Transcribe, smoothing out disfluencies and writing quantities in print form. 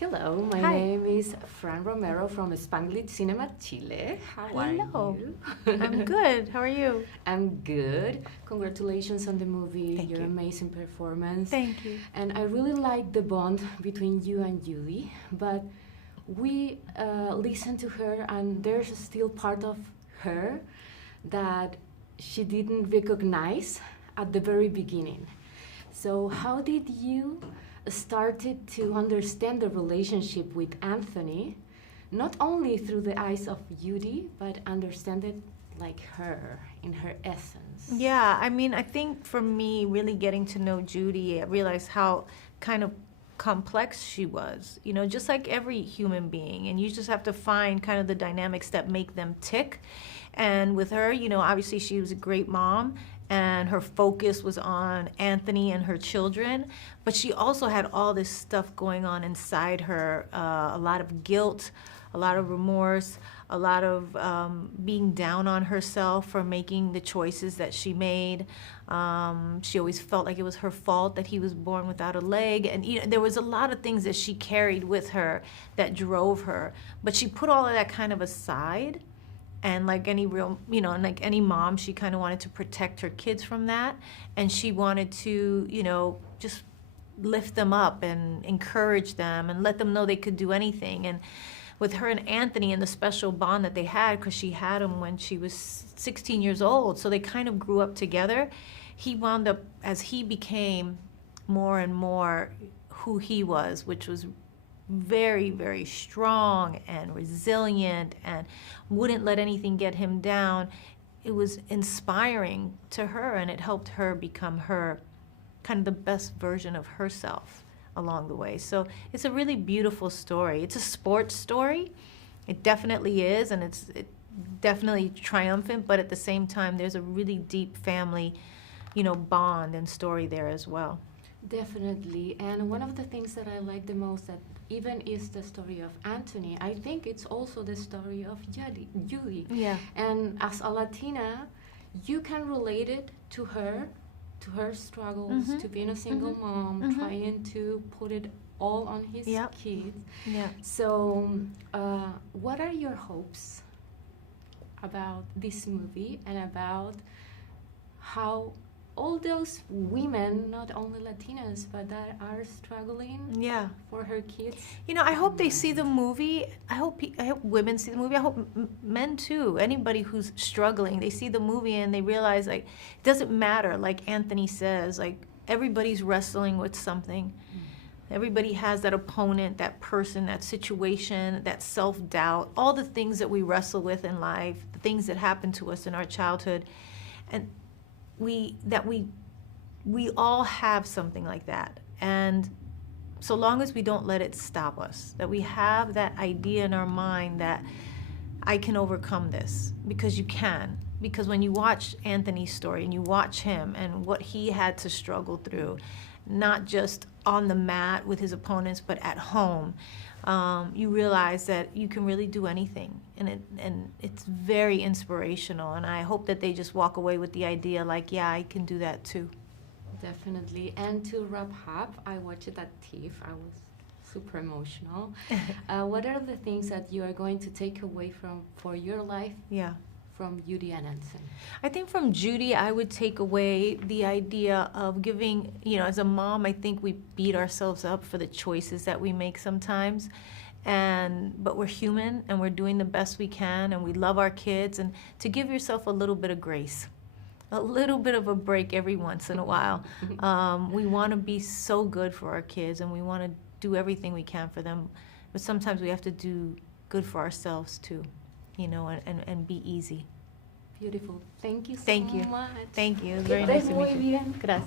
Hello, my Hi. name is Fran Romero from Spanglish Cinema, Chile. How are Hello. you? I'm good. How are you? I'm good. Congratulations on the movie, Thank your you. amazing performance. Thank you. And I really like the bond between you and Judy, but we listened to her and there's still part of her that she didn't recognize at the very beginning. So how did you started to understand the relationship with Anthony, not only through the eyes of Judy, but understand it like her, in her essence? Yeah, I mean, I think for me, really getting to know Judy, I realized how kind of complex she was, you know, just like every human being. And you just have to find kind of the dynamics that make them tick. And with her, you know, obviously she was a great mom and her focus was on Anthony and her children, but she also had all this stuff going on inside her, a lot of guilt, a lot of remorse, a lot of being down on herself for making the choices that she made. She always felt like it was her fault that he was born without a leg, and you know, there was a lot of things that she carried with her that drove her, but she put all of that kind of aside. And like any real, you know, and like any mom, she kind of wanted to protect her kids from that. And she wanted to, you know, just lift them up and encourage them and let them know they could do anything. And with her and Anthony and the special bond that they had, because she had him when she was 16 years old, so they kind of grew up together, he wound up, as he became more and more who he was, which was very, very strong and resilient and wouldn't let anything get him down. It was inspiring to her, and it helped her become her, kind of the best version of herself along the way. So it's a really beautiful story. It's a sports story. It definitely is, and it's definitely triumphant, but at the same time, there's a really deep family, you know, bond and story there as well. Definitely. And one of the things that I like the most that even is the story of Anthony, I think it's also the story of Judy. Yeah. And as a Latina, you can relate it to her struggles, to being a single mom, trying to put it all on his kids. Yeah. So, what are your hopes about this movie and about how all those women, not only Latinas, but that are struggling for her kids? You know, I hope they see the movie. I hope women see the movie. I hope men too. Anybody who's struggling, they see the movie and they realize, like, it doesn't matter. Like Anthony says, like, everybody's wrestling with something. Everybody has that opponent, that person, that situation, that self-doubt, all the things that we wrestle with in life, the things that happen to us in our childhood, and we all have something like that. And so long as we don't let it stop us, that we have that idea in our mind that I can overcome this, because you can. Because when you watch Anthony's story and you watch him and what he had to struggle through, not just on the mat with his opponents, but at home, you realize that you can really do anything, and it's very inspirational. And I hope that they just walk away with the idea, like, yeah, I can do that too. Definitely. And to wrap up, I watched it at TIFF. I was super emotional. What are the things that you are going to take away for your life? Yeah. From Judy and Anthony? I think from Judy, I would take away the idea of giving, you know, as a mom, I think we beat ourselves up for the choices that we make sometimes. But we're human and we're doing the best we can and we love our kids, and to give yourself a little bit of grace, a little bit of a break every once in a while. We want to be so good for our kids and we want to do everything we can for them, but sometimes we have to do good for ourselves too. You know, and be easy. Beautiful. Thank you so much. Thank you. It was very nice to meet you. Muy bien. Gracias.